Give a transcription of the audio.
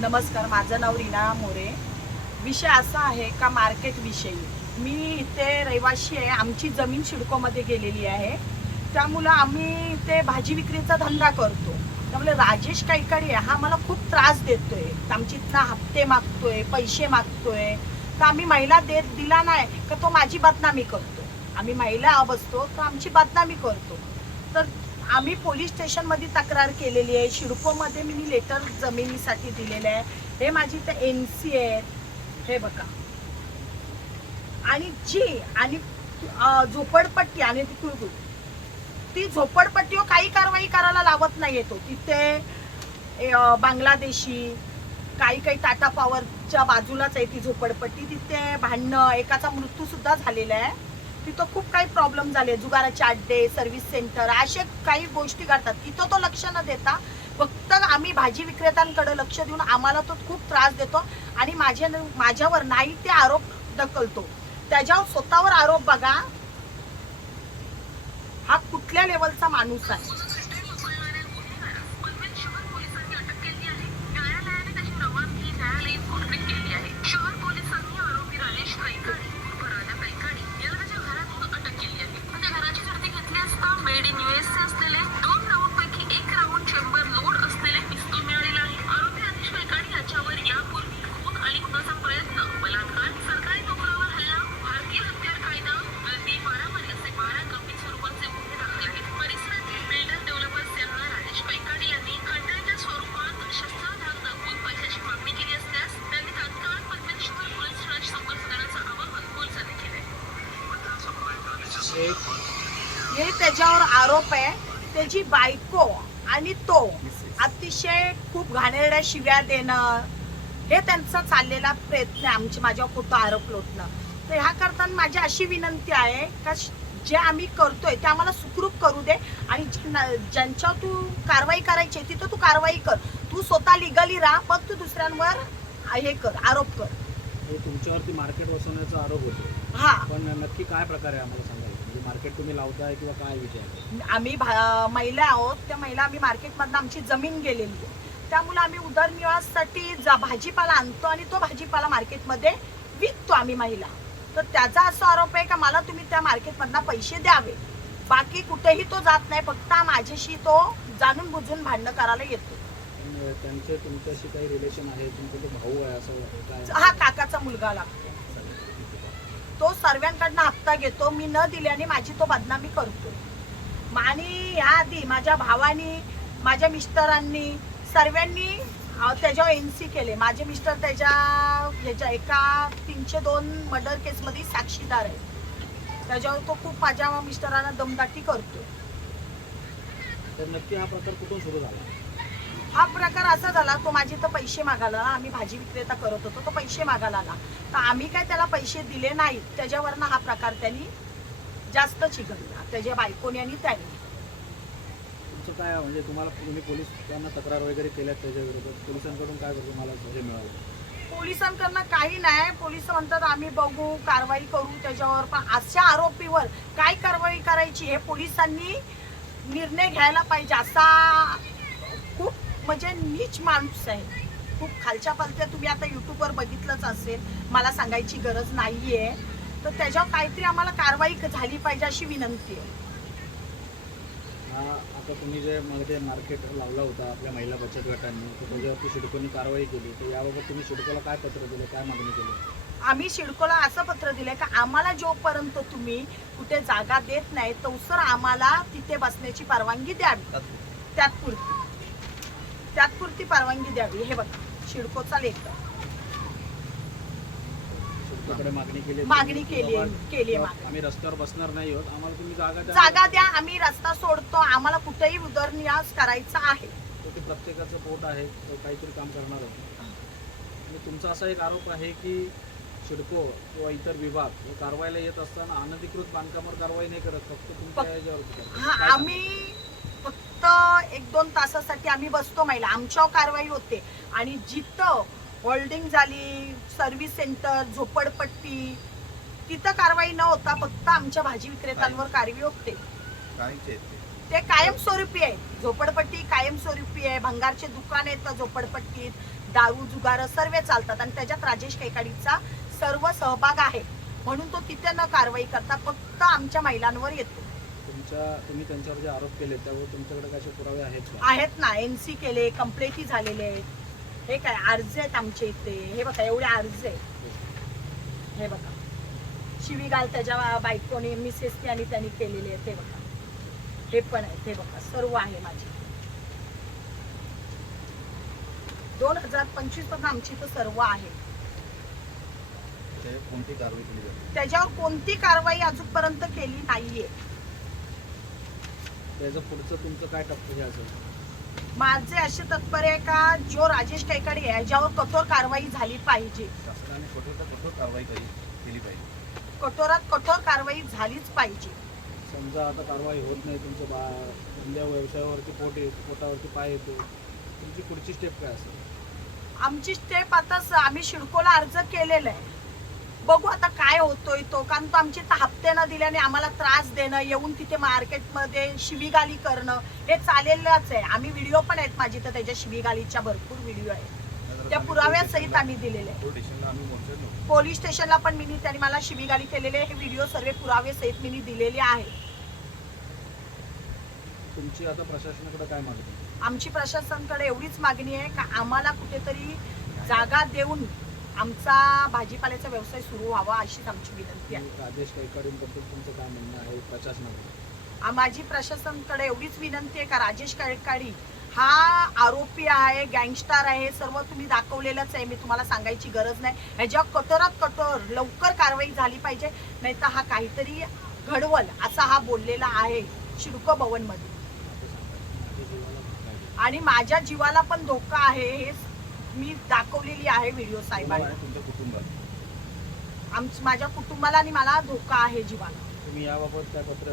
नमस्कार, माझं नाव रीना मोरे। विषय असा आहे का मार्केट विषयी मी इथे रहिवाशी आहे। आमची जमीन सिडकोमध्ये गेलेली आहे, त्यामुळे आम्ही ते भाजी विक्रीचा धंदा करतो। त्यामुळे राजेश काईकाडी हा मला खूप त्रास देतोय, आमची इथना हप्ते मागतोय, पैसे मागतोय। तर आम्ही महिला दिला नाही का तो माझी बदनामी करतो। आम्ही महिला बसतो तर आमची बदनामी करतो। तर आम्ही पोलीस स्टेशन मध्ये तक्रार केलेली आहे। सिडकोमध्ये मी लेटर जमिनीसाठी दिलेलं आहे। हे माझी ते एनसी आहे, हे बघा। आणि झोपडपट्टी आणि ती झोपडपट्टीवर काही कारवाई करायला लावत नाही येतो। तिथे बांगलादेशी काही टाटा पॉवरच्या बाजूलाच आहे ती झोपडपट्टी। तिथे भांडणं, एकाचा मृत्यू सुद्धा झालेला आहे। तिथं खूप काही प्रॉब्लेम झाले, जुगाराचे अड्डे, सर्व्हिस सेंटर, अशा काही गोष्टी घडतात। तिथं तो लक्ष न देता फक्त आम्ही भाजी विक्रेत्यांकडे लक्ष देऊन आम्हाला तो खूप त्रास देतो आणि माझ्यावर नाही ते आरोप ढकलतो। त्याच्यावर स्वतःवर आरोप बघा, हा कुठल्या लेवलचा माणूस आहे। हे त्याच्यावर आरोप आहे। त्याची बायको आणि तो अतिशय खूप घाणेरड्या शिव्या देणं, हे त्यांचा चाललेला प्रयत्न आहे माझ्यावर खोटा आरोप लोटणं। तर ह्या करताना माझी अशी विनंती आहे का जे आम्ही करतोय ते आम्हाला सुखरूप करू दे आणि ज्यांच्यावर तू कारवाई करायची तिथं तू कारवाई कर। तू स्वतः लिगली राहा, पण तू दुसऱ्यांवर हे कर, आरोप कर। तुमच्यावरती मार्केट बसवण्याचा आरोप होतो, हा, पण नक्की काय प्रकार आहे आम्हाला सांगा। म्हणजे मार्केट तुम्ही लावताय किंवा काय विषय आहे? आम्ही महिला आहोत, त्या महिला आम्ही मार्केटमधनं आमची जमीन गेलेली आहे, त्यामुळे आम्ही उदरनिर्वाहासाठी भाजीपाला आणतो आणि तो भाजीपाला मार्केटमध्ये विकतो आम्ही महिला। तर त्याचा असा आरोप आहे का मला तुम्ही त्या मार्केटमधनं पैसे द्यावे, बाकी कुठेही तो जात नाही। फक्त माझ्याशी तो जाणून बुजून भांडणं करायला येतो। त्यांचे तुमच्याशी काही रिलेशन आहे? तुमचा तो भाऊ आहे असं काय? हा, काकाचा मुलगा लागतो। तो सर्वांकडनं हप्ता घेतो, मी न दिल्याने माझी तो बदनामी करतो। आणि याआधी माझ्या भावानी, माझ्या मिस्टरांनी, सर्वांनी त्याच्यावर एनसी केले। माझे मिस्टर ह्याच्या एका 302 मर्डर केसमध्ये साक्षीदार आहे। त्याच्यावर तो खूप माझ्या मिस्टरांना दमदाटी करतो। तर नक्की हा प्रकार कुठून सुरू झाला? हा प्रकार असा झाला, तो माझे तर पैसे मागायला, आम्ही भाजी विक्रेता करत होतो, तो पैसे मागायला आला। तर आम्ही काय त्याला पैसे दिले नाहीत, त्याच्यावरनं हा प्रकार त्यांनी जास्त चिघळला, त्याच्या बायकोने आणि त्यांनी। तुमचं काय म्हणजे तुम्ही पोलिसांना तक्रार वगैरे केल्यात त्याच्या विरोधात? पोलिसांकडून काय तुम्हाला हे मिळालं? पोलिसांकडनं काही नाही। पोलिस म्हणतात आम्ही बघू, कारवाई करू त्याच्यावर, पण अशा आरोपीवर काय कारवाई करायची हे पोलिसांनी निर्णय घ्यायला पाहिजे। असा खूप म्हणजे नीच माणूस आहे, खूप खालच्या पालत्या। तुम्ही आता युट्यूबवर बघितलंच असेल, मला सांगायची गरज नाहीये। तर त्याच्यावर काहीतरी आम्हाला कारवाई झाली पाहिजे अशी विनंती आहे। आता तुम्ही जे मध्ये मार्केट लावला होता आपल्या महिला बचत गटांनी, तर त्याच्यावरती सिडकोनी कारवाई केली, तर याबाबत तुम्ही सिडकोला काय पत्र दिले, काय मागणी केली? आम्ही सिडकोला असं पत्र दिलंय का आम्हाला जोपर्यंत तुम्ही कुठे जागा देत नाही तोसर आम्हाला तिथे बसण्याची परवानगी द्यावी, त्यातपुरती परवानगी द्यावी। हे बघा, सिडकोचा लेटर मागणी केली। आम्ही रस्त्यावर बसणार नाही आहोत, आम्हाला तुम्ही जागा द्या, आम्ही रस्ता सोडतो, आम्हाला कुठेही उदरनिर्वाह करायचा आहे। तो प्रत्येकाचं पोट आहे, तो काहीतरी काम करणार होतो। आणि तुमचा असा एक आरोप आहे की सिडको किंवा इतर विभाग कारवाईला येत असताना अनधिकृत बांधकामावर कारवाई नाही करत, फक्त तुमच्या याच्यावर। आम्ही फक्त 1-2 तासासाठी आम्ही बसतो महिला, आमच्यावर कारवाई होते। आणि जिथं होल्डिंग झाली, सर्व्हिस सेंटर, झोपडपट्टी, तिथं कारवाई न होता फक्त आमच्या भाजी विक्रेत्यांवर कारवाई होते। ते कायमस्वरूपी आहे. झोपडपट्टी कायमस्वरूपी आहे. भंगारचे दुकान आहेत तर झोपडपट्टीत, दारू जुगार सर्व चालतात आणि त्याच्यात राजेश कैकाडीचा सर्व सहभाग आहे. म्हणून तो तिथे न कारवाई करता फक्त आमच्या महिलांवर येतो. तुम्ही त्यांच्यावर जे आरोप केले त्यावर तुमच्याकडे काय असे पुरावे आहेत का? आहेत ना, NC केले, कंप्लेंटी झालेले आहेत. हे काय अर्ज आहेत आमच्या इथे. हे बघा एवढे अर्ज आहेत. हे बघा शिवीगाळ त्याच्या बायकोने मिसेसने आणि त्यांनी केलेले आहेत. हे बघा हे पण आहेत. हे बघा सर्व आहे माझे. 2025 पासून आमची इथं सर्व आहे. कोणती कारवाई केली जाते? त्याच्यावर कोणती कारवाई अजूनपर्यंत केली नाहीये. त्याचं पुढचं तुमचं काय टप्पा हे असेल? माझे असे तत्पर आहे का जो राजेश कैकाडी आहे याच्यावर कठोर कारवाई झाली पाहिजे. शासनाने कठोर कारवाई केली पाहिजे. कठोरात कठोर कारवाई झालीच पाहिजे. समजा आता कारवाई होत नाही, तुमचं धंद्या व्यवसायावरती पोटावरती पाय येतो, तुमची पुढची स्टेप काय असेल? आमची स्टेप आता आम्ही शिडकोला अर्ज केलेला आहे. बघू आता काय होतोय तो. कारण तो आमची हप्ते न दिल्याने आम्हाला त्रास देणं, येऊन तिथे मार्केटमध्ये शिवीगाली करणं हे चाललेलंच आहे. आम्ही व्हिडिओ पण आहेत माझी तर त्याच्या शिवीगालीच्या भरपूर व्हिडिओ आहेत. त्या पुराव्यासहित आम्ही दिलेले आहे. पोलीस स्टेशनला पण त्यांनी मला शिवीगाली केलेले हे व्हिडिओ सर्व पुरावे सहित मी दिलेले आहेत. तुमची आता प्रशासनाकडे काय मागणी? आमची प्रशासनाकडे एवढीच मागणी आहे का आम्हाला कुठेतरी जागा देऊन आमचा भाजीपाल्याचा व्यवसाय सुरू व्हावा अशीच आमची विनंती आहे. राजेश कैकाडींबद्दल तुमचं काय म्हणणं आहे प्रशासनाकडे? माझी प्रशासनाकडे एवढीच विनंती आहे का राजेश कैकाडी हा आरोपी आहे, गँगस्टर आहे, सर्व तुम्ही दाखवलेलंच आहे. मी तुम्हाला सांगायची गरज नाही. ह्याच्यावर कठोरात कठोर लवकर कारवाई झाली पाहिजे. नाही तर हा काहीतरी घडवल असा हा बोललेला आहे शिडको भवन मध्ये. आणि माझ्या जीवाला पण धोका आहे हे मी दाखवलेली आहे व्हिडिओ साहेबांना. तुमच्या कुटुंबात माझ्या कुटुंबाला आणि मला धोका आहे जीवाला. तुम्ही याबाबत काय पत्र